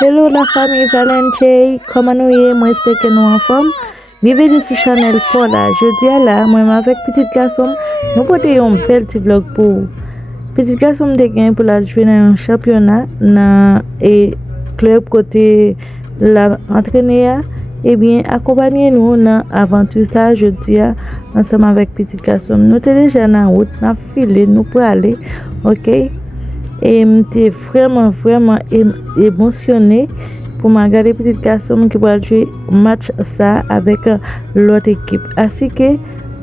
Hello la famille Valentine, comment nous y est? Moi j'espère que nous en forme. Bienvenue sur Chanel Paul là. Jeudi là, moi avec petit garçon, nous portons un bel petit vlog pour petit garçon de gagner pour la jouer dans un championnat dans et club côté la entraîner et bien accompagner nous dans aventure ça jeudi ensemble avec petit garçon. Nous sommes déjà en route, nous filé nous pour aller, OK? Et j'étais vraiment émotionnée pour regarder petit garçon qui va jouer match ça avec l'autre équipe. Ainsi que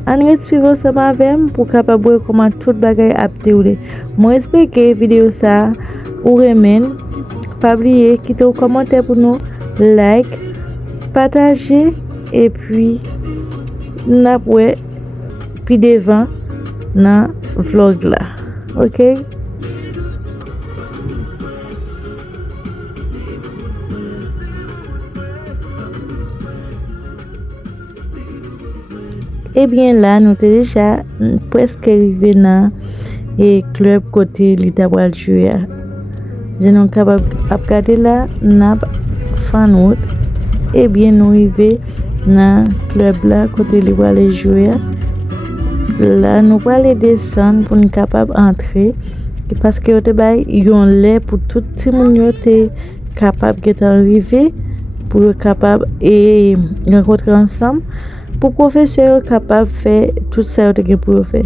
on suivre ça avec pour capable comment tout bagaille a déroulé. Moi j'espère que vidéo ça ou remène pas oublier quitter un commentaire pour nous, like, partager et puis n'a puis devant dans vlog là. OK? Eh bien là, nous sommes déjà presque arrivés dans le club côté l'Itabral jouer. Je suis capable de regarder là, n'a fan route. Eh bien nous arrivés dans le club là côté l'Itabral jouer. Là nous allons descendre pour nous capable entrer parce que ils ont l'air pour tout le monde capable d'arriver pour capable et rencontrer ensemble. Pour professeur capable de faire tout ça que pour faire.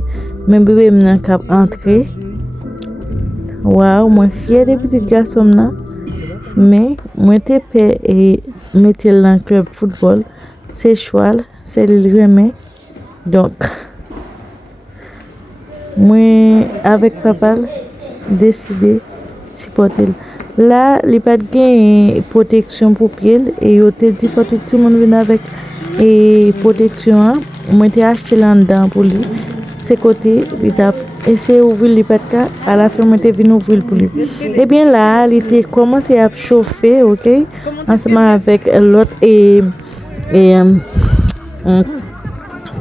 Mais bébé m'nan cap entrer. Waouh, moi fier de petit garçon là. Mais moi t'ai peur et mettre dans le club football, c'est choix, c'est le remet. Donc moi avec papa décidé supporter. Là, il pas de protection pour pied et il te dit faut tout le monde venir avec et protection. Moi j'ai acheté là dedans pour lui. C'est côté il t'a essayé d'ouvrir les pattes à la fin moi t'ai venu ouvrir pour lui. Et bien là, il était commencé à chauffer, OK, ensemble avec l'autre et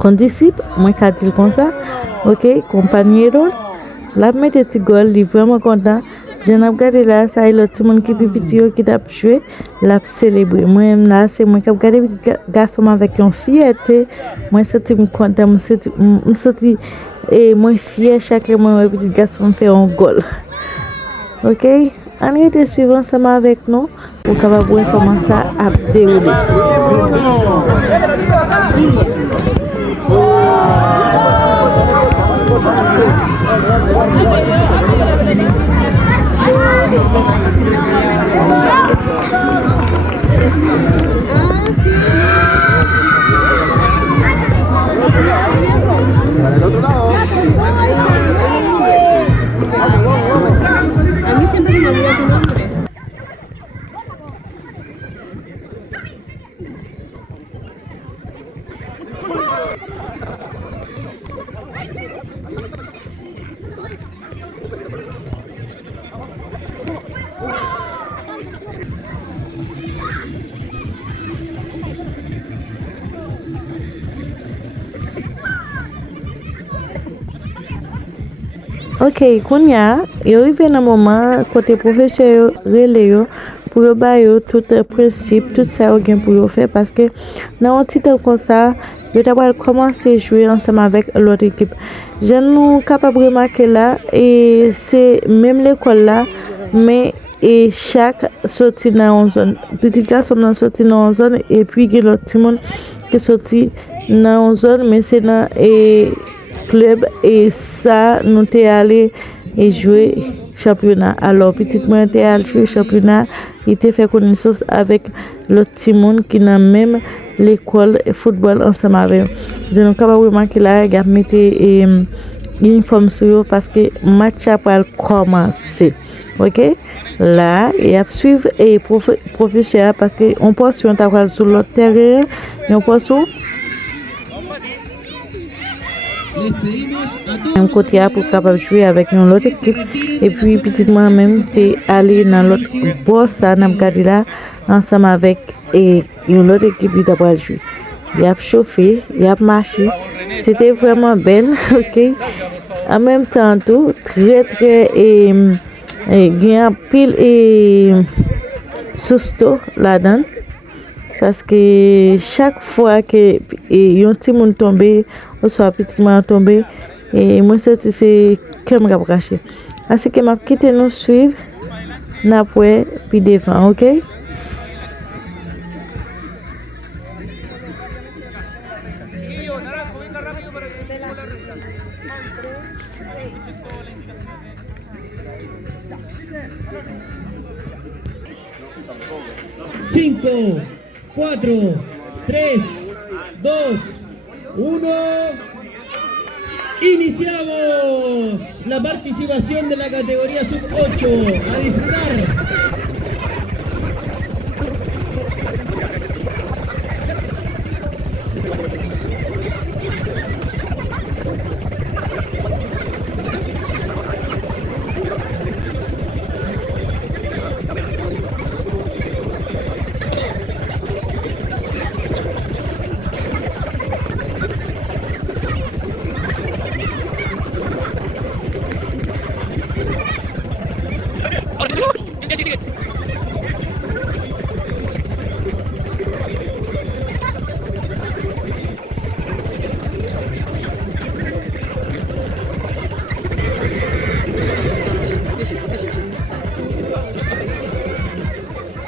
condisciple, moi qu'a dit comme ça. OK, compagnero. Là mettre petit gol, il est vraiment content. Je n'ai regardé là, ça et l'autre monde qui petit qui t'a joué, l'a célébré. Moi là, c'est moi qui regardé petit garçon avec une fierté. Moi c'était content, moi c'était et moi fier chaque fois petit garçon fait un goal. OK? On était suivant ensemble avec nous pour capable voir comment ça a déroulé. A mí siempre me olvida tu nombre. OK, Kounia, il arrive un moment côté professeur relais pour bailler tout principe, tout ça pour faire parce que dans un titre comme ça, je dois commencer à jouer ensemble avec l'autre équipe. Je nous capable de remarquer là et c'est même l'école là, mais et chaque sortie dans une zone. Petit garçon dans sorti dans une zone et puis il y a l'autre monde qui sorti dans une zone, mais c'est dans et club et ça nous t'es allé et jouer championnat. Alors petit moi t'es allé jouer championnat, il t'a fait connaissance avec l'autre petit monde qui n'a même l'école football ensemble avec. Je ne peux pas remarquer là il a mis uniforme sur eux parce que match a pas commencer. OK? Là, il a suivre et professeur parce que on passe sur sur l'autre terrain et on passe sur un côté pour capable jouer avec une autre équipe et puis petit moi même t'es allé dans l'autre boss ça n'a pas là ensemble avec et une autre équipe qui t'a joué. Il a chauffé, il a marché. C'était vraiment belle, OK? En même temps tout très et gain pile et susto la dan. Parce que chaque fois que yon ti moun tombe, ou soit petit moun tombe, et moi c'est que me caché. Ainsi que m'a quitté nous suivre, n'a pas puis devant, OK? Cinco, 4, 3, 2, 1. Iniciamos la participación de la categoría sub-8. A disfrutar.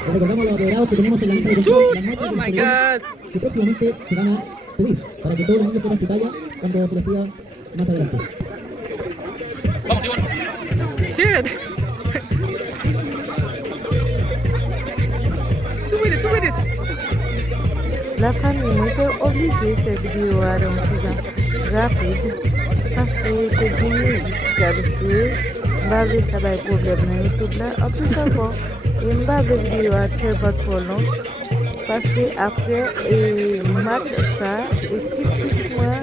Recordamos a los apoderados que tenemos en la mesa de control las muestras que próximamente se van a pedir para que todos los niños sepan su talla cuando se les pida más adelante. Vamos, Iván. Shit. Tú puedes. La famille était obligée de faire vidéo à un petit rapide parce que c'était du musique d'habitude. M'avait ça va problème dans YouTube là. En plus encore, et m'avait vidéo à très pas trop long parce que après et match ça équipe moi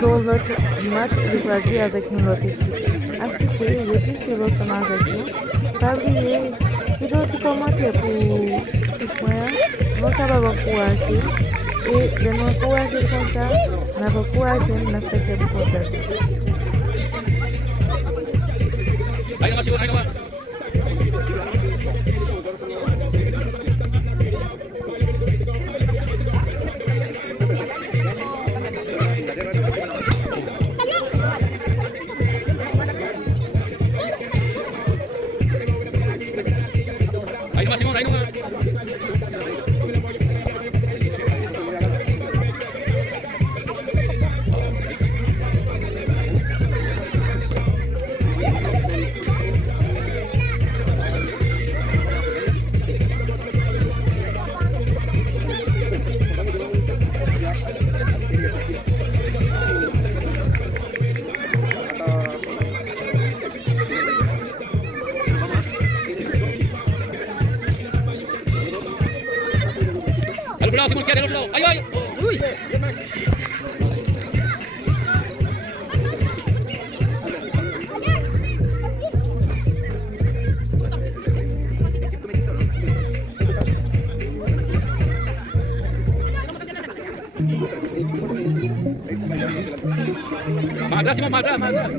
dans notre match de va jouer avec notre équipe. Ainsi que je suis sur l'autre avec nous. Pas oublier vidéo tu commenter pour petit point. Nous sommes encouragés et de nous encourager comme ça, nous avons encouragé de faire quelque chose. Ahí nomás, Iván, ahí nomás. Ahí nomás, Simón, ahí nomás. Al otro lado, Simón, quédate al otro lado. ¡Ahí va! ¡Uy! Más atrás, Simón, más atrás, más atrás.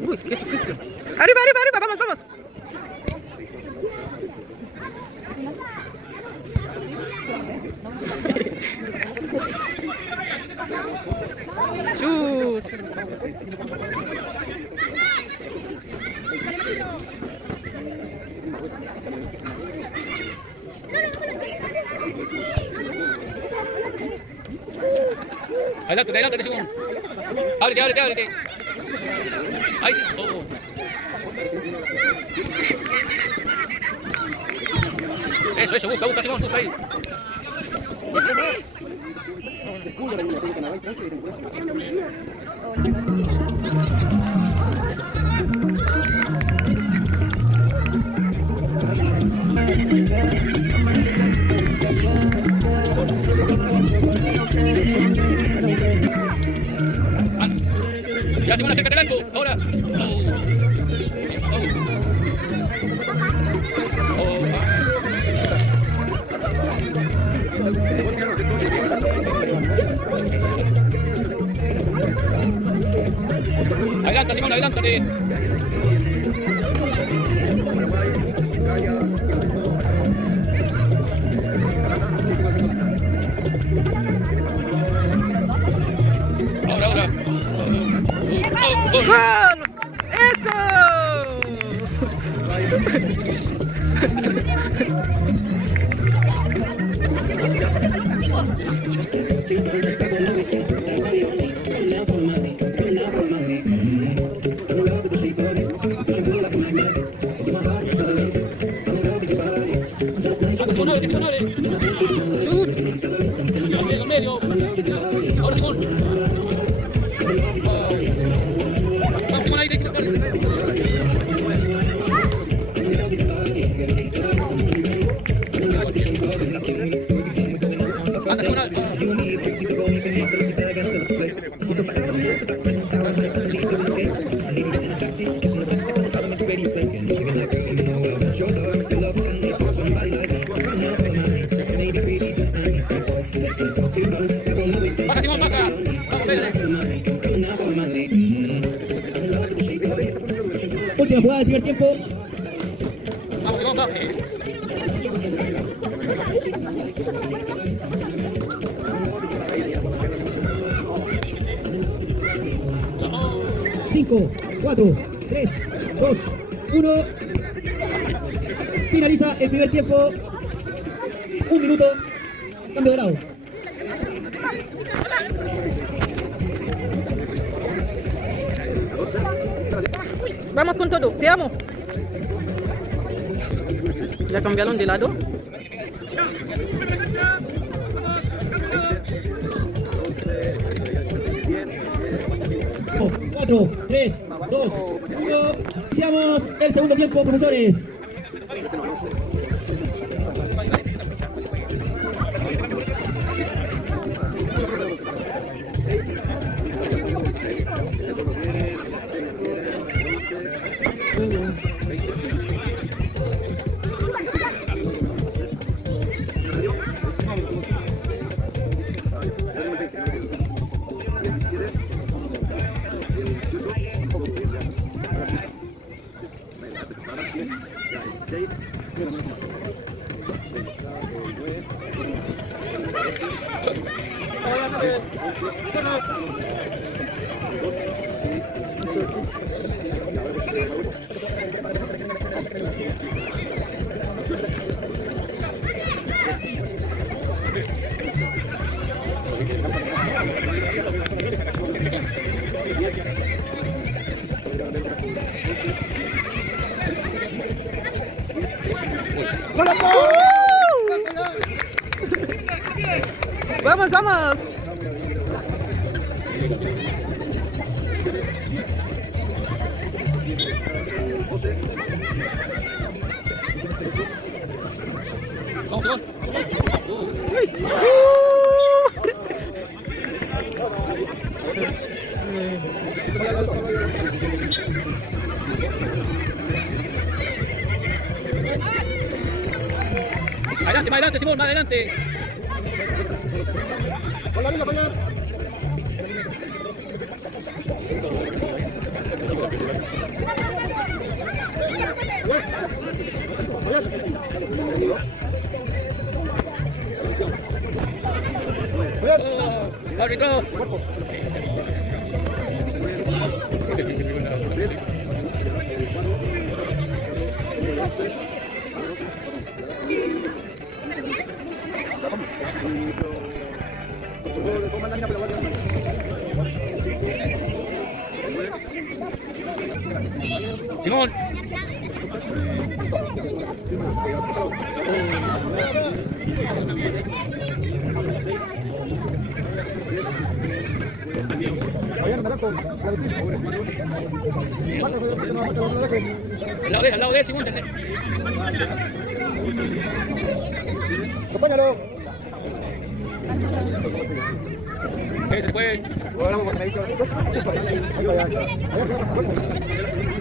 Uy, ¿qué es esto? Arriba, arriba, arriba, vamos, vamos. Shoot. Adelante, Simón. Ábrete. Ahí sí. Oh. Eso, busca, Simón, busca ahí. Ya, Simón, acércate al arco. Ahora. Adelanta, Simón, adelántate. Ahora. ¡Gol! ¡Eso! Chut. Al medio. Ahora Simón. Vamos, Simón, ahí. Anda, Simón. Baja, Simón, baja. Vamos, Pedro. Última jugada del primer tiempo. Vamos, Simón, baja. 5, 4, 3, 2, 1. Finaliza el primer tiempo. 1 minuto. Cambio de lado. Vamos con todo, te amo. Ya cambiaron de lado. Cuatro, 3, 2, 1. Iniciamos el segundo tiempo, profesores. Vamos, vamos. Vamos, adelante, más adelante, Simón, más adelante. Árbitro. Simón. Al lado de él, Simón. Acompáñalo. Se fue.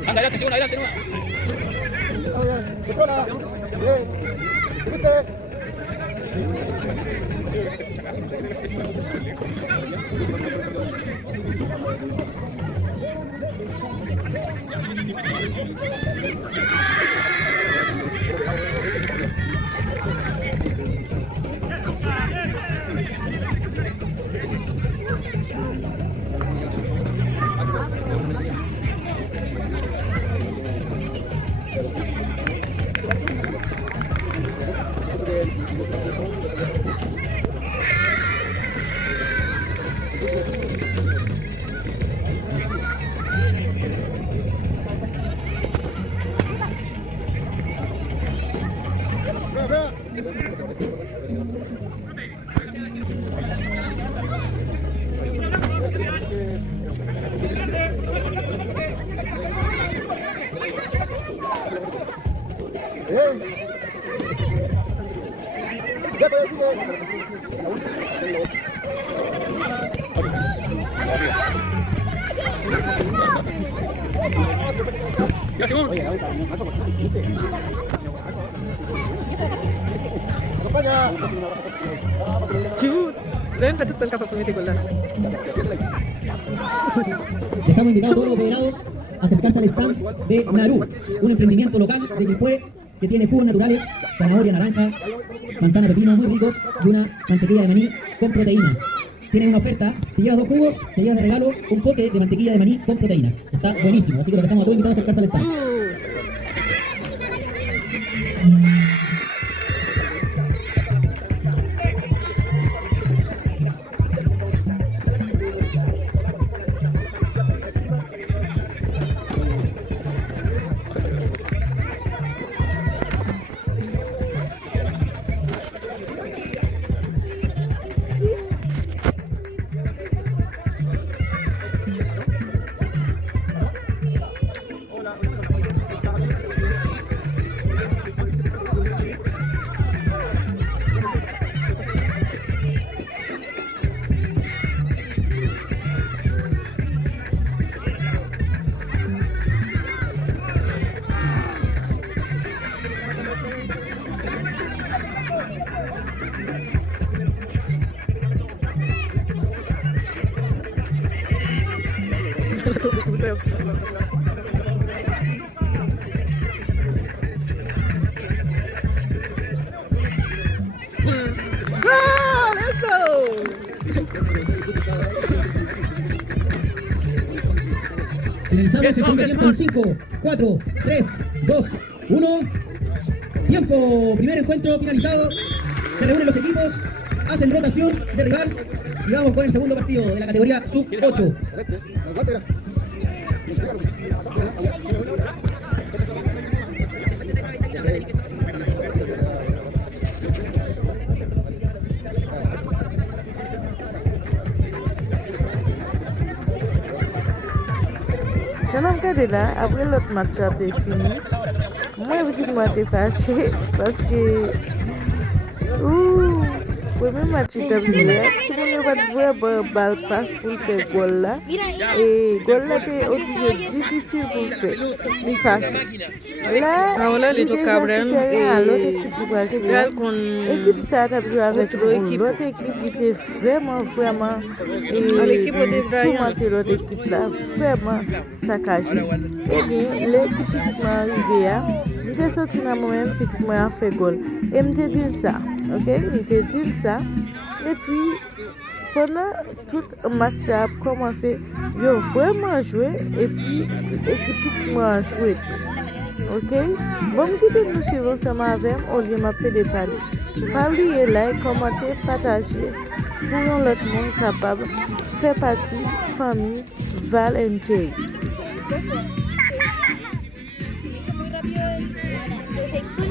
Anda, adelante, según adelante, no. Ya, Simón. Dude, ven, vete cerca para permitir colar. Dejamos invitados a todos los operados a acercarse al stand de Narú, un emprendimiento local de Quilpué que tiene jugos naturales, zanahoria, naranja, manzana, pepino muy ricos y una mantequilla de maní con proteína. Tienen una oferta, si llevas 2 jugos, te llevas de regalo un pote de mantequilla de maní con proteínas. Está buenísimo, así que los dejamos a todos invitados a acercarse al stand. ¡Ah! ¡Eso! Finalizamos el primer tiempo en 5, 4, 3, 2, 1. Tiempo, primer encuentro finalizado. Se reúnen los equipos, hacen rotación de rival y vamos con el segundo partido de la categoría sub-8. Je n'ai regardé là, après l'autre match a été fini. Moi, moi, j'étais fâché parce que. Ouh! Le premier match était joué. Tout le monde va voir balle passe pour faire goal là. Et goal là était aussi difficile pour faire. Il fâché. Là, Ahora le toca a Bren Real con l'équipe ça a joué avec Autre équipe. l'autre équipe qui était vraiment à l'équipe de Brian. tourmentée, l'autre équipe là, vraiment saccagée. Et bien, l'équipe petitement arrivée, je suis sorti dans moi-même, petitement a fait goal. Et je me dit ça, ok? Je me dit ça. Et puis, pendant tout le match a commencé, ils ont vraiment joué et puis l'équipe petitement a joué. Ok? Bon, nous suivons ensemble avec au lieu de m'appeler de parler. Pas oublier like, commenter, partager pour l'autre monde capable de faire partie de la famille Val and Jay. Son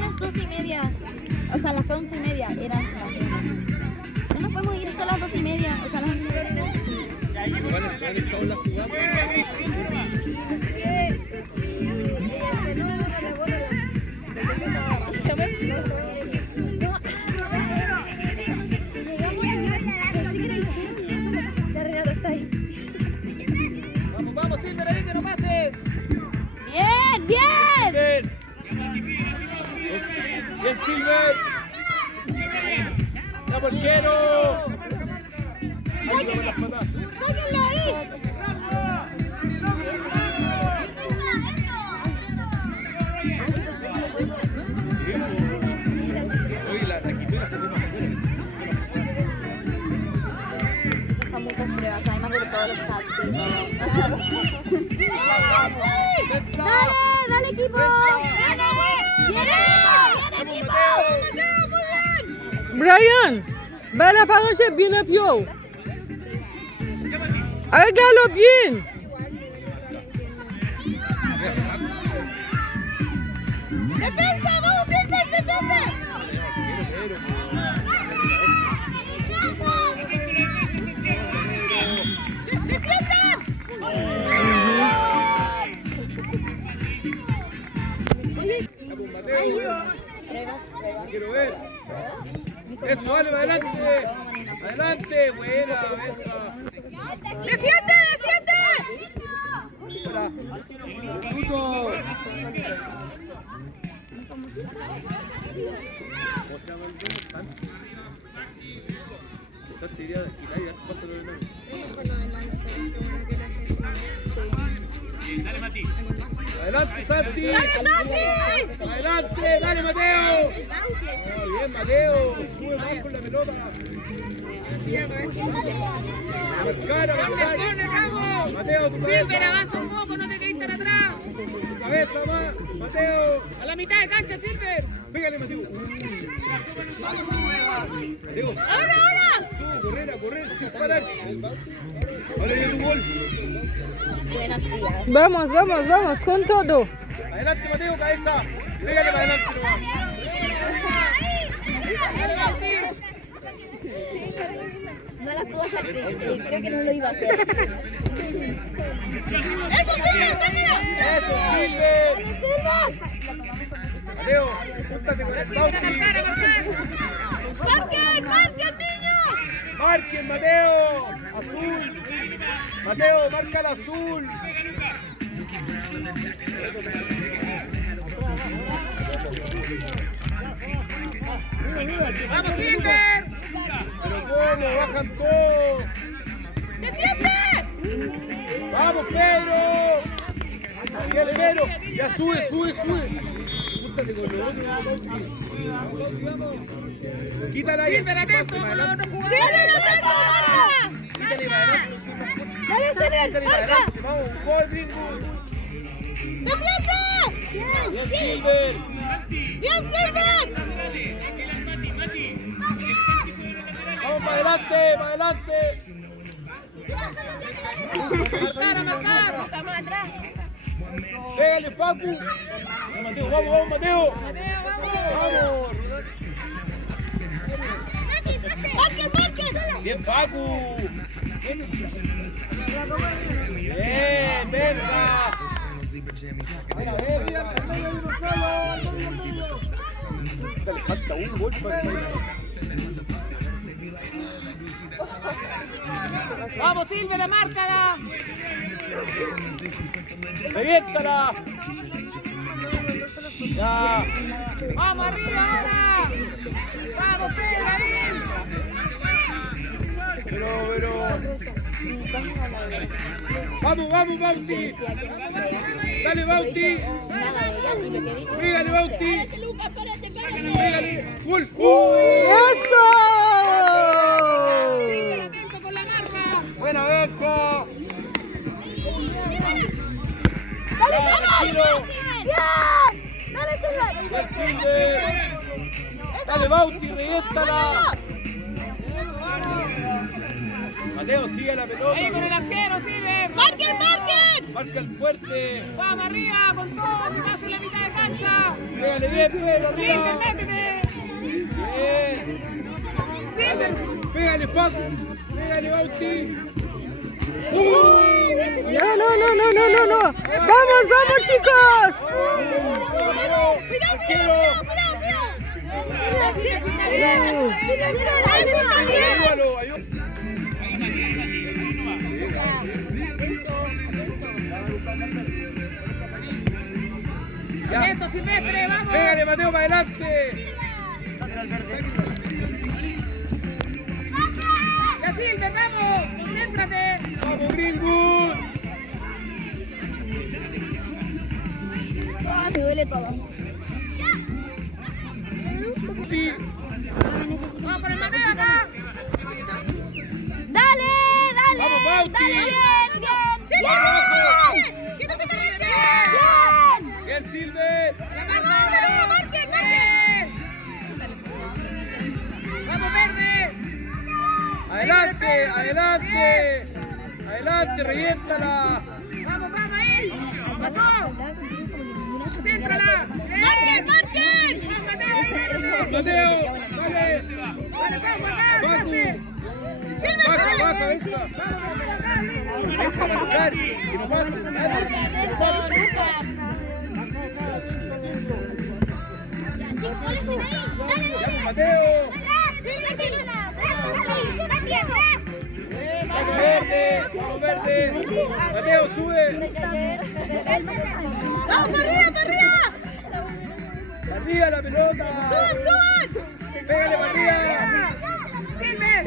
las 12:30, o sea, las 11:30 era. No nos podemos ir hasta las 12:30, o sea, las 11:30. No sé qué. Y se no yo me fui, no sé. No, llegamos allá, pensé que era Silver, ahí que no pase. Bien, bien. Bien. Bien, Silver. ¡La porquero! Ayuda con las patas. Sáquenlo ahí. Oye, la quitura se toma afuera. Son muchas pruebas, además de todos los chats. Dale, equipo. Bien, equipo. Brian, va la parole bien up yo. Hágalo bien. Defensa, vamos, Silver, defende. Quiero ver. Eso, dale, adelante. Adelante, buena, venga. ¡Defiende, defiende! Puto. Santi iría de esquilar y pásalo de nuevo. Dale, Mati. Adelante, Santi. Adelante, dale, Mateo. Oh, bien, Mateo. Sube más con la pelota. Marcar, marcar. Mateo, tu cabeza. Silver, avanza un poco, no te quedes tan atrás. Tu cabeza más. Mateo. A la mitad de cancha, Silver. Pégale, Mateo. Mateo. ¡Ahora! Tú, correr, sin parar. Ahora viene tu gol. Buenos días. Vamos, con todo. Adelante, Mateo, cabeza. Pégale para adelante nomás. No la subas al principio, creo que no lo iba a hacer. ¡Eso, Silver, sáquela! Eso, Silver. Mateo, júntate con el Bauti. ¡Marquen, marquen, niños! Marquen, Mateo. Azul. Mateo, marca el azul. ¡Vamos, Silver! Pero cómo, bajan todos. ¡Defiende! Vamos, Pedro. Bien, Pedro. Ya sube. Júntate con los otros. Quítala ahí. Silver, atento con los otros jugadores. ¡Silver, atento! Quítale para adelante. ¡Dale, Silver! Quítale para adelante. Vamos, un gol, gringo. ¡Defiende! Bien, Silver. ¡Bien, Silver! Vamos para adelante. ¡Marcar, a marcar! Estamos atrás. Pégale, Facu. Mateo, vamos, Mateo. Mateo, vamos. Vamos. ¡Marquen! Bien, Facu. Bien, venga. Le falta un gol para ¡Vamos, Silver, márcala! ¡Reviéntala! Ya. ¡Vamos arriba ahora! ¡Vamos, Pedro! Pero. Vamos, Bauti. Dale, Bauti. Nada de ella, ni lo que dijo. Pégale, Bauti. Pégale. ¡Gol! ¡Eso! ¡Atento con la marca! ¡Buena, Benjo! ¡Dale, ¡bien! ¡Dale, Silver! ¡Bien, Silver! ¡Dale, Bauti, reviéntala! Mateo, sigue la pelota. ¡Ahí con el arquero, Silver! ¡Marquen! Marca el fuerte. ¡Vamos arriba con todo! ¡Que pase la mitad de cancha! Pégale bien, Pedro, ¡Silver, arriba. métete! Bien. ¡Silver! Pégale, Facu. Pégale, Bauti. No. Vamos, chicos. ¡Cuidado! Ayúdalo, ayúdalo. Ya. Atento, Silvestre, vamos. Pégale, Mateo, para adelante. Ya, Silver, vamos. Concéntrate. Vamos, Greenwood. Ah, me duele todo. Sí. Vamos con el Mateo acá. ¡Dale! ¡Dale! Vamos, Bauti. ¡Dale! ¡Bien! ¡Bien! Abajo. ¿Quién no se caliente? Bien, Silver. ¡Marquen! ¡Vamos, verde! Adelante, adelante. Adelante, reviéntala. ¡Vamos, ahí! ¡Pasó! ¡Céntrala! ¡Marquen! ¡Marquen! Mateo, dale. ¡Vale, vamos, acá! Facu. ¡Pase! Baja, baja, venga. Deja marcar, que no pase. Dale. Mateo. Vamos, verde. Vamos, verde. Mateo, sube. ¡Vamos, para arriba, para arriba! Arriba la pelota. ¡Suban, suban! Pégale para arriba. ¡Silver!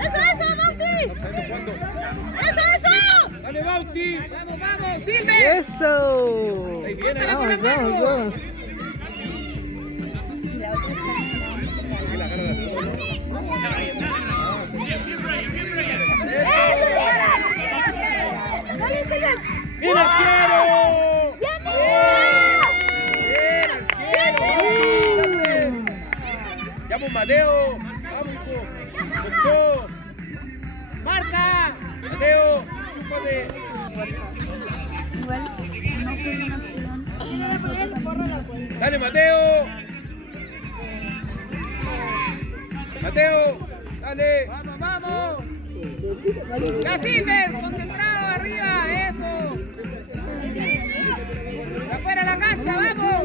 ¡Eso, eso, Bauti! ¿Sabemos cuándo? ¡Eso, eso! Dale, Bauti. ¡Vamos, vamos! ¡Silver! Eso. Ahí viene. Vamos, vamos, vamos. ¡Dale, Silver! ¡Mira, arquero! ¡Bien! ¡Bien, arquero! ¡Ya, pues, Mateo! ¡Vamos, hijo! ¡Doctor! ¡Marca! ¡Mateo! ¡Chúpate! Igual, no fue una opción. ¡Dale, Mateo! ¡Mateo! ¡Dale! ¡Vamos, vamos! ¡Ya, Silver! ¡Concentrado arriba! ¡Eso! ¡Afuera la cancha! ¡Vamos!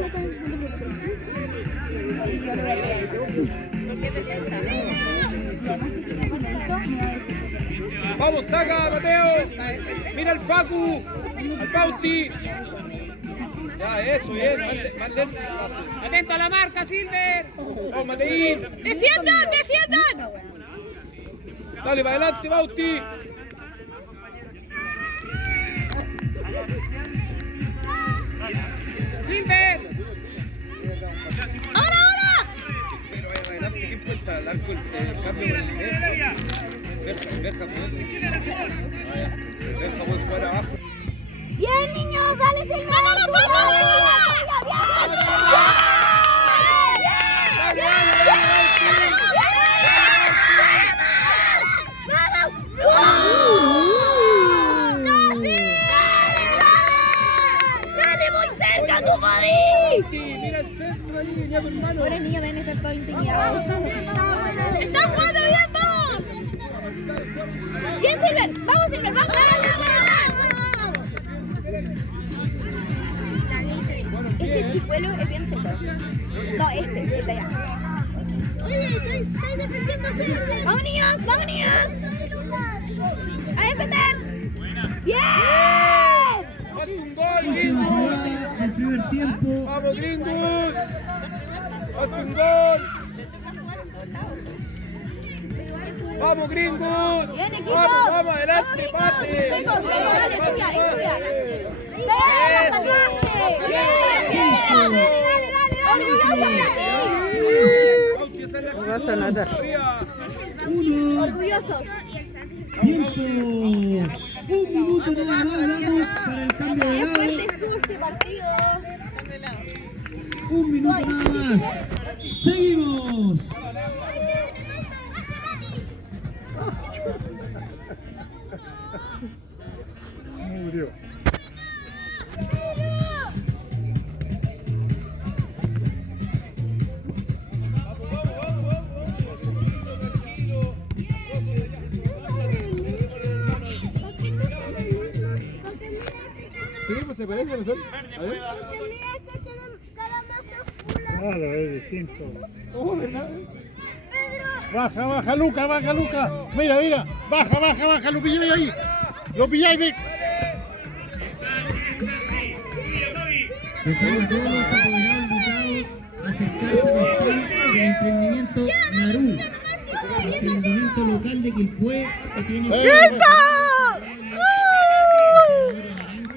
¡Vamos, saca, Mateo! ¡Mira al Facu! ¡Al Bauti! Ya, eso, bien. Más lento. ¡Atento a la marca, Silver! ¡Vamos, Mateín! ¡Defiendan, defiendan! ¡Dale, para adelante, Bauti! ¡Silver! ¡Ahora, ahora! Pero vaya adelante, ¿qué importa? El arco, el cambio. Deja muy fuera abajo. ¡Bien, niños! ¡Dale, Silver! ¡Vamos, vamos! ¡Bien! ¡Dale, muy cerca, tu body! Mira el centro ahí, venía tu hermano. Ahora el niño deben estar todo intimidado. ¡Está jugando bien todos! ¡Bien, Silver! ¡Vamos, Silver! ¡Vamos! Este chicuelo es bien seco. No, este, el de allá. ¡Vamos, niños! ¡Vamos, niños! ¡A defender! ¡Bien! ¡Falta un gol, Greenwood! El primer tiempo. ¡Vamos, Greenwood! ¡Falta un gol! ¡Vamos, Greenwood! ¡Bien, equipo! ¡Vamos, vamos, adelante! ¡Vamos, ¡Pase! Seco, seco, dale, ¡Pase, tuya, pase! es tuya! ¡Bien, Eso. la salvaste! ¡Bien, bien! ¡Orgulloso de Bauti, esa es la No pasa nada. actitud. ti! ¡Orgullosos! Tiempo. Un minuto nada más damos para el cambio de ¡Qué lado. fuerte estuvo este partido! Un minuto nada más. Seguimos. ¿Se parece a nosotros? A ver. Claro, es distinto. Oh, ¿verdad? Baja, baja, Luca, baja, Luca. Mira, mira. Baja, baja, baja. Lo pilláis ahí. Lo pilláis, ve. Dejamos a todos los apoderados invitados a acercarse al stand del emprendimiento Narú, emprendimiento local de Quilpué que tiene... ¡Eso!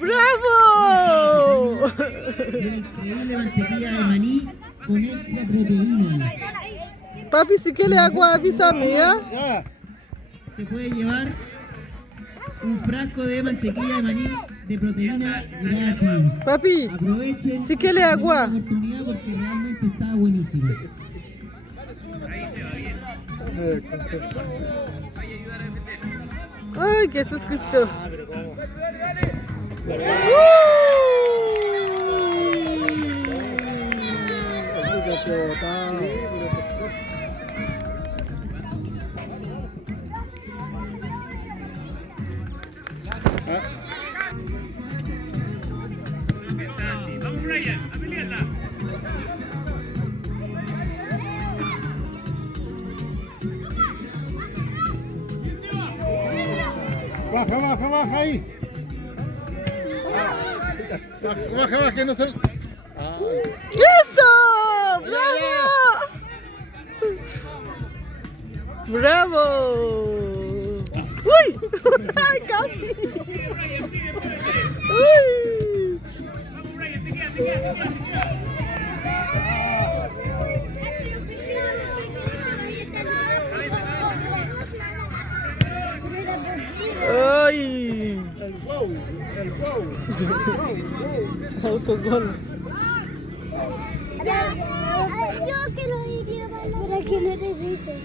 ¡Bravo! Una increíble mantequilla de maní con extra proteína. Papi, si quieres agua, avísame, ¿ya? Te puede llevar un frasco de mantequilla de maní de proteína gratis. Papi, Aprovechen si quieres agua. esta oportunidad porque realmente está buenísimo. Ay, Jesús Cristo. Baja, baja, baja ahí. Baja, baja, baja, que no se... ¡Eso! ¡Bravo! ¡Bravo! ¡Uy! ¡Ay, casi! ¡Uy! ¡Ay! Autogol. Yo quiero ir para que no te grites.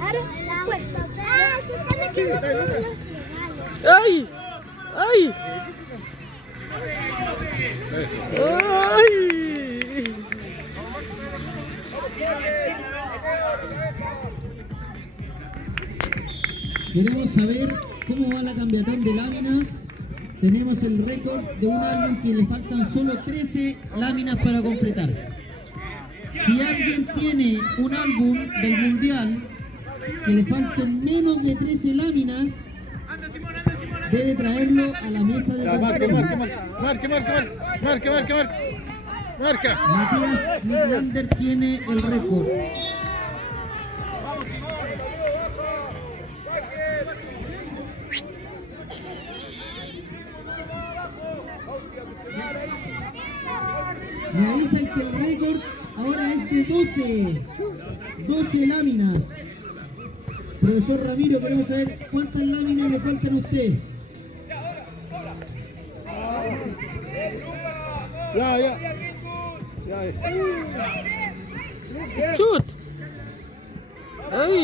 Ahora, después. Se está metiendo con los regalos. ¡Ay! ¡Ay! ¡Ay! Queremos saber cómo va la cambiatón de láminas. Tenemos el récord de un álbum que le faltan solo 13 láminas para completar. Si alguien tiene un álbum del mundial que le falten menos de 13 láminas, debe traerlo a la mesa de Marca, control. marca, marca, marca, marca, marca, marca. Marca. Matías Niklander tiene el récord. Me avisan que el récord ahora es de 12 láminas. Profesor Ramiro, queremos saber cuántas láminas le faltan a usted. Ya, ya. Ya, ¡Chut! ¡Ay!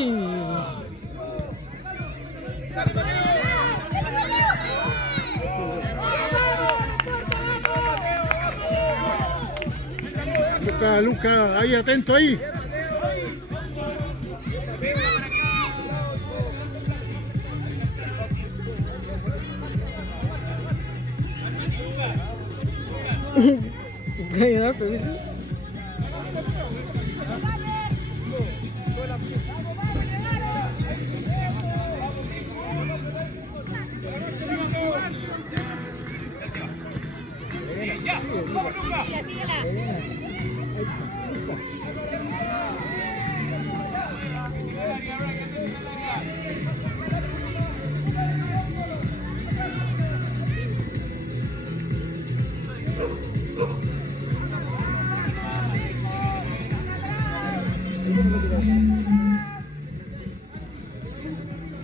Luca, Luca, ahí, atento ahí. Ganhar pra mim.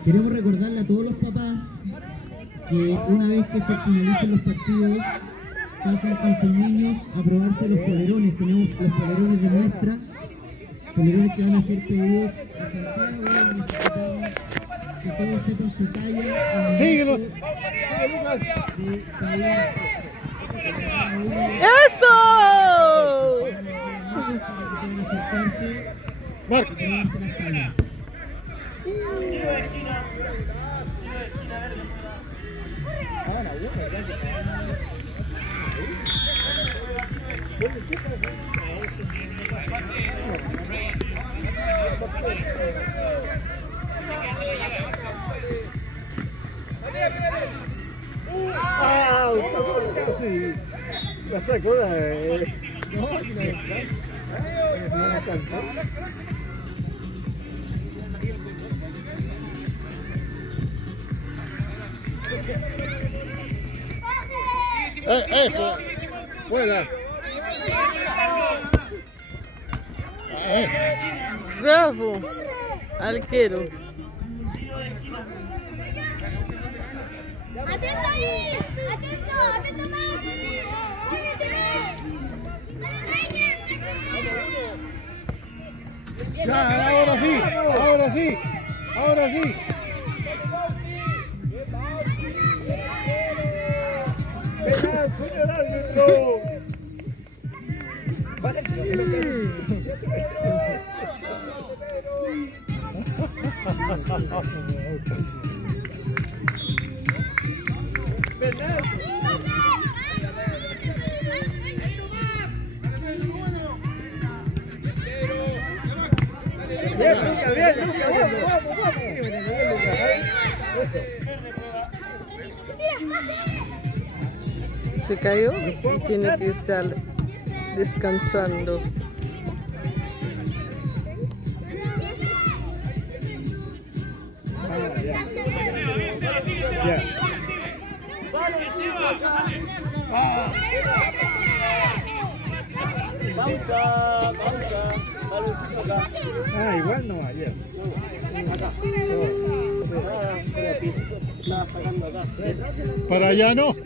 Queremos recordarle a todos los papás que una vez que se finalicen los partidos, pasen con sus niños a probarse los polerones. Tenemos los polerones de muestra, polerones que van a ser pedidos a Santiago. Necesitamos que todos sepan su talla. Síguelos. ¡Eso! Marca. La saco no, fuera. Bravo, arquero. ¡Atento ahí! ¡Atento! ¡Atento más! Ya, ahora sí, ahora sí, ahora sí. Se cayó y tiene que estar descansando. Pausa. Ah, igual no ayer. Para allá no.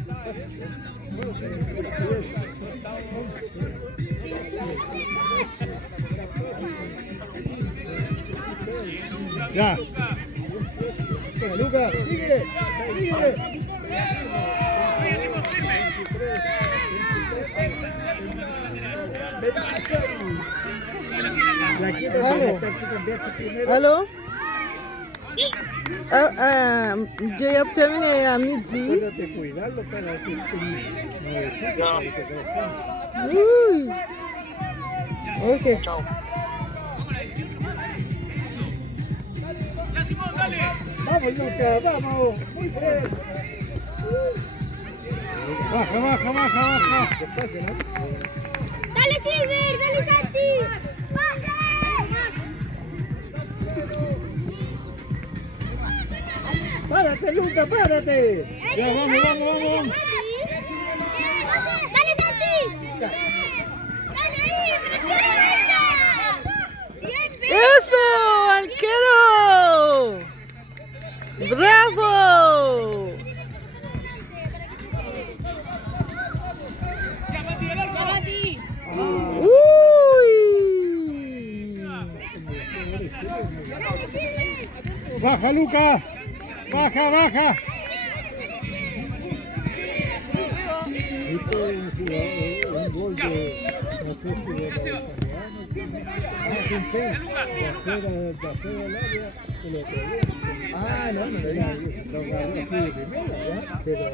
Ya. Lucas, sigue. Allô? Yo ya terminé a midi. Uy. Ok. Vamos, Lucas, vamos. Muy bien. Baja. Despacio, ¿no? ¡Dale, Silver! ¡Dale, Santi! ¡Párate, Lucas, párate! Ya, vamos. ¡Dale, Santi! ¡Dale ahí! ¡Presiona! ¡Eso, arquero! ¡Bravo! ¡Uy! ¡Baja, Lucas! ¡Baja! Un gol de no lo vi. Lo agarró así de primera, ¿ya? Pero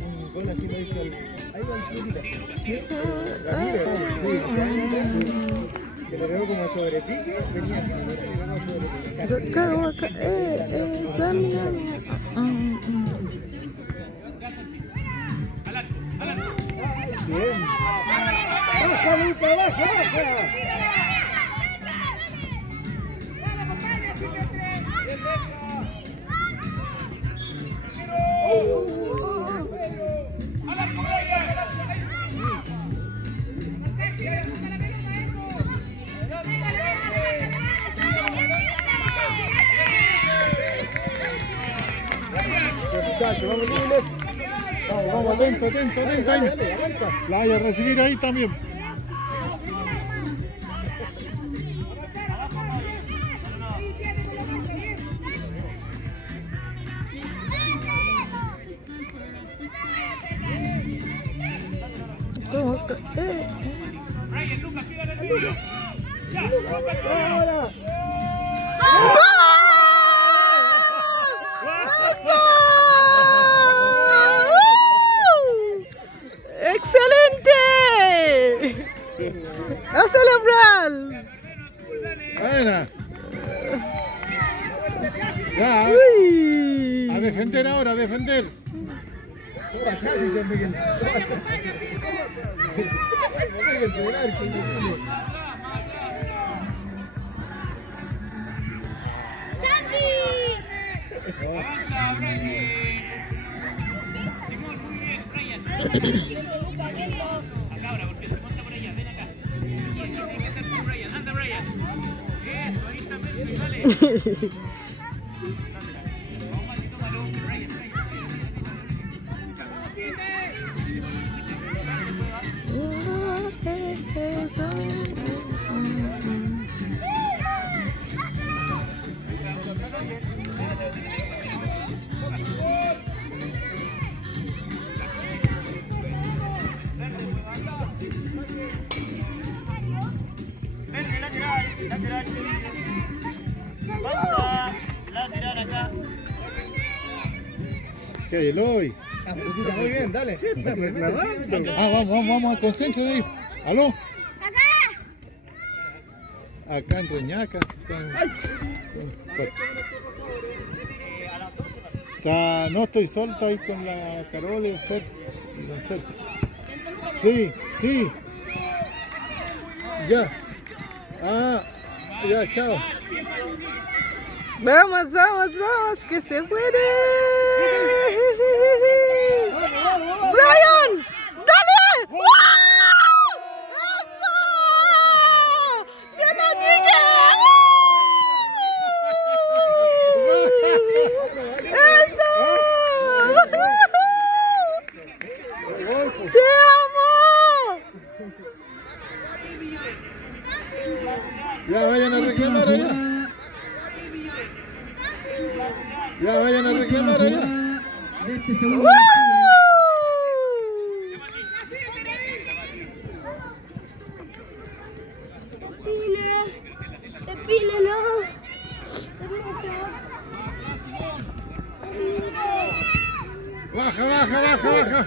un gol así lo hizo ahí va que lo veo como sobrepique, venía así, bien. ¡Baja, Luca, baja! Muchachos, vamos libres. Vamos, atento. Ahí. La vaya a recibir ahí también. Ahora. ¡Excelente! ¡A celebrar! Buena. Ya. Uy. A ver. defender ahora, a defender. Acá ahora, porque se monta por allá, ven acá. Tienes que estar tú, Brian. Anda, Brian. Eso, ahí está perfecto, dale. Vamos, tómalo, Brian. Lateral. Pausa. Lateral acá. ¿Qué hay, Eloy? Muy bien, dale. Vamos, concéntrate ahí. ¿Aló? Acá en Reñaca. No estoy solo, estoy con la Carol y el Fer. Sí. Ya. Ya, chao. Vamos, que se puede. Brian, dale. ¡Eso! ¡Te lo dije! ¡Eso! ¡Te amo! Ya vayan a reclamar allá. De este segundo Pepina, no. Baja.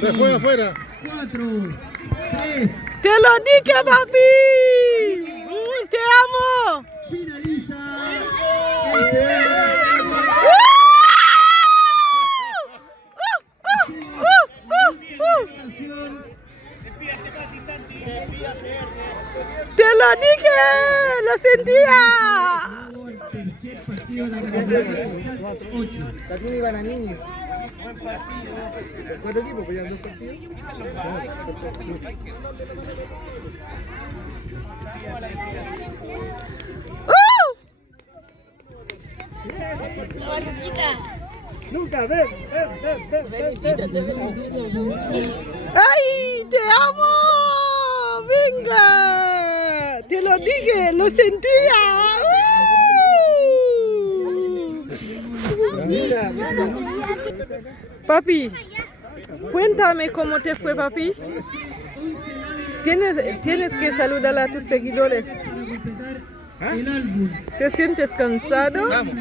Se fue afuera. 4, 3, ¡Te lo dije, papi! ¡Te amo! finaliza. ¡Te lo dije! ¡Lo sentía! El tercer partido de la categoría 8. Tatini y Bananini. Cuatro equipos, pues ya 2 partidos. ¡Ay, te amo! ¡Venga! ¡Te lo dije! ¡Lo sentía! Papi, cuéntame cómo te fue, papi. Tienes que saludar a tus seguidores. El álbum. ¿Te sientes cansado? Vamos.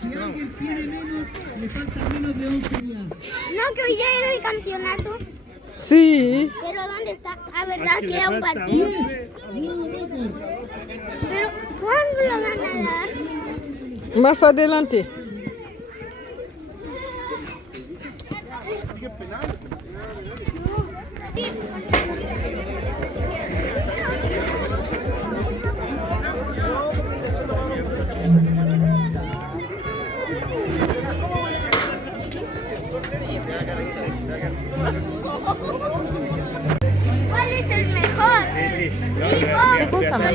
Si alguien tiene menos, le faltan menos de 11 días. No, que hoy ya era el campeonato. Sí. Pero ¿dónde está? A verdad que era un partido. Pero ¿cuándo lo van a dar? Más adelante. ¿Cuál es el mejor? ¿Qué cosa más?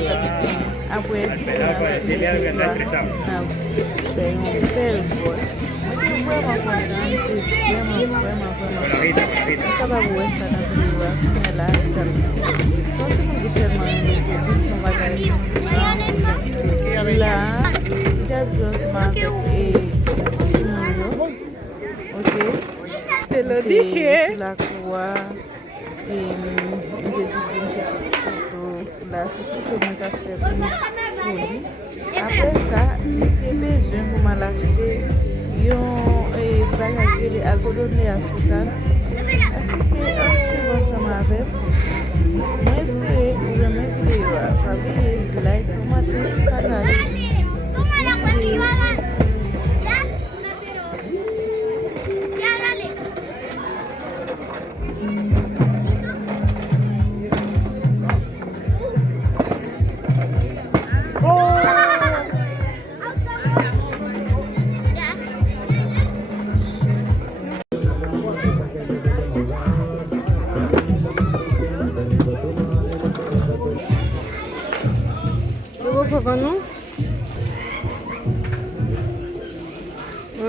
Ah, pues. Para decirle algo que anda estresado. Con la rita. Estaba buena na película, ela então se não tiver mais não vai cair. Lá, já viu mais ok. Te lo dije. La cua là c'est tout que nous avons fait. Après ça, il était besoin pour m'acheter un bagage de algodón à sucre. Así que en suivant avec moi espérer pour mes vidéos à faire like, commenter, partager.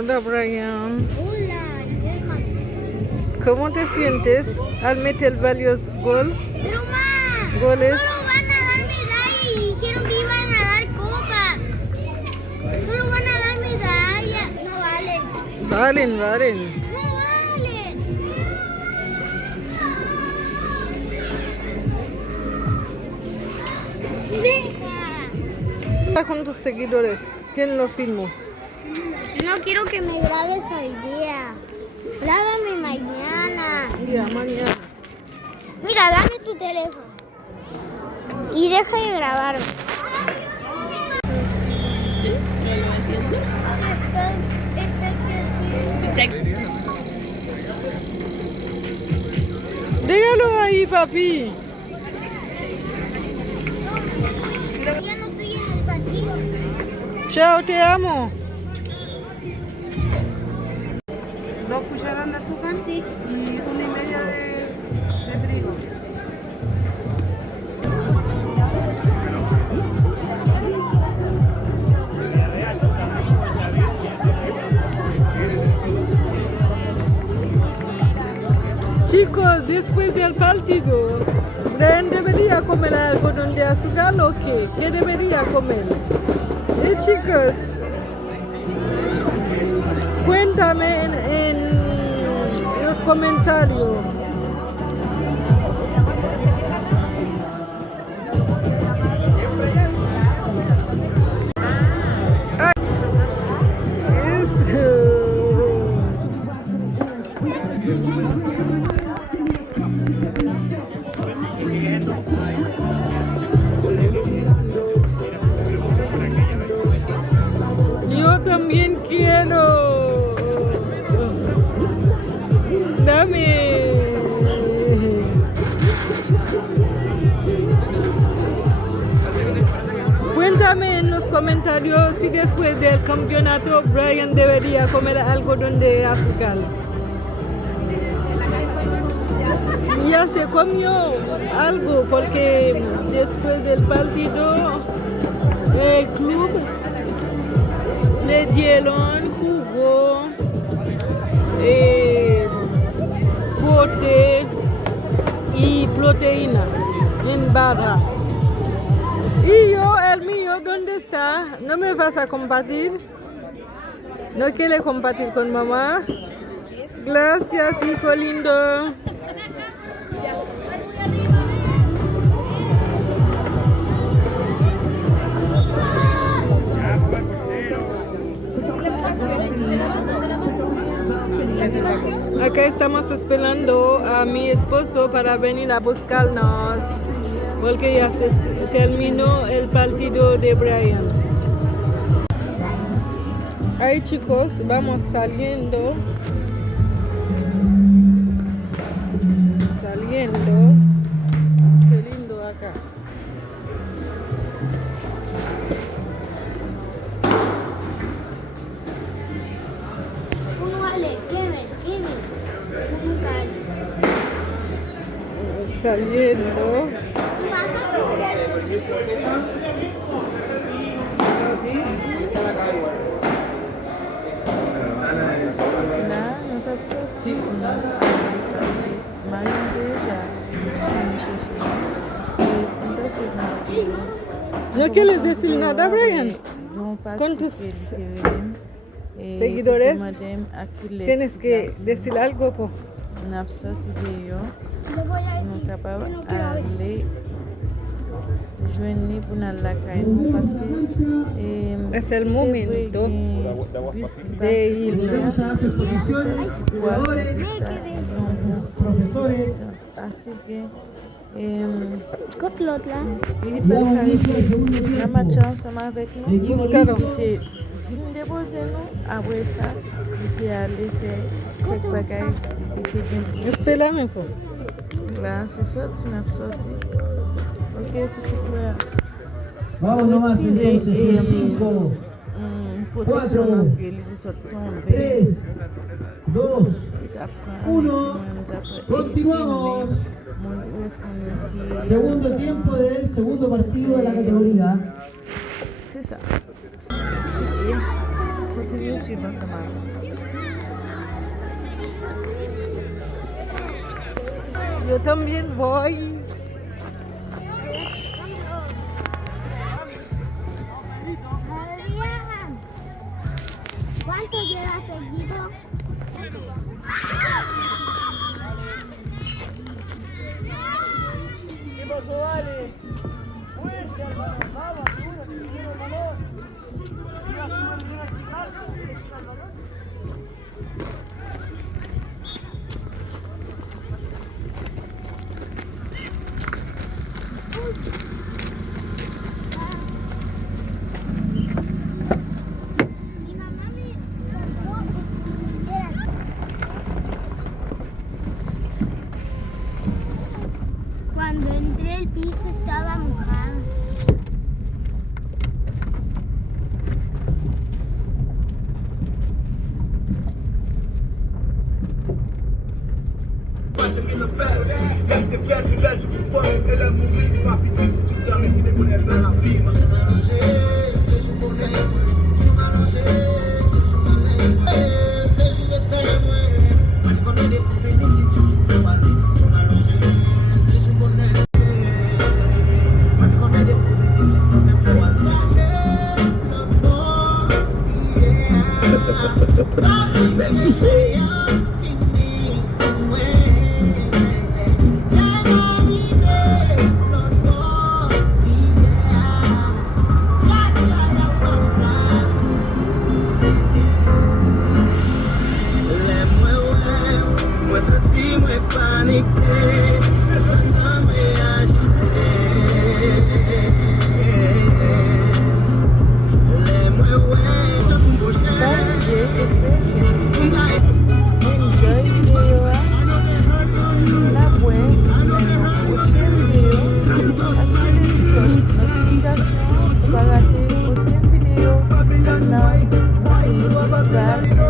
Hola, Brian. Hola, déjame. ¿Cómo te sientes al meter varios goles? Pero ma, Goles. solo van a dar medalla y dijeron que iban a dar copas. Solo van a dar medalla. No valen. Valen. No valen. Deja. Está con tus seguidores. ¿Quién lo filmó? No quiero que me grabes hoy día. Grábame mañana. Ya, mañana. Mira, dame tu teléfono. Y deja de grabarme. Déjalo ahí, papi. Ya no estoy en el partido. Chao, te amo. 2 cucharadas de azúcar y 1,5 de trigo. Chicos, después del partido, Brian debería comer algodón de azúcar o qué? ¿Qué debería comer? Chicos, cuéntame en los comentarios. Yo también quiero. Dame. Cuéntame en los comentarios si después del campeonato Brian debería comer algodón de azúcar. Ya se comió algo porque después del partido el club le dieron jugo, pote y proteína en barra. Y yo, el mío, ¿dónde está? ¿No me vas a compartir? ¿No quieres compartir con mamá? Gracias, hijo lindo. Acá estamos esperando a mi esposo para venir a buscarnos porque ya se terminó el partido de Brian. Ahí chicos, vamos saliendo. Qué lindo acá. Uno vale, Kevin. Uno vale. Saliendo. ¿No quieres decir nada, Brian? Con tus seguidores tienes que decir algo. Po. Lo voy a decir. Yo no quiero ver. Es el momento de irnos. Así que Cotlotla. la chance avec nous. Búscalo. Vin déposer nous après ça et aller faire quelques bagages et Espérame, po. là c'est sorti n'a sorti. OK petit frère. Vamos nomás entonces, 5, protection 4, donc il sort tomber. 3, 2, 1. Continuamos. Segundo tiempo del segundo partido de la categoría. C'est ça. C'est bien. continuer à suivre ensemble. Yo también voy. Adrián, ¿cuánto llevas seguido? ¿Qué pasó, Ale? Fuerte, hermano. Vamos, Arturo, que tiene el balón. Mira, sube bien vertical. El balón. Mi mamá me compró escaleras. Cuando entré el piso estaba mojado. Enjoy video la web, prochaine vidéo, activez la notification pour ne pas rater aucune vidéo. Maintenant,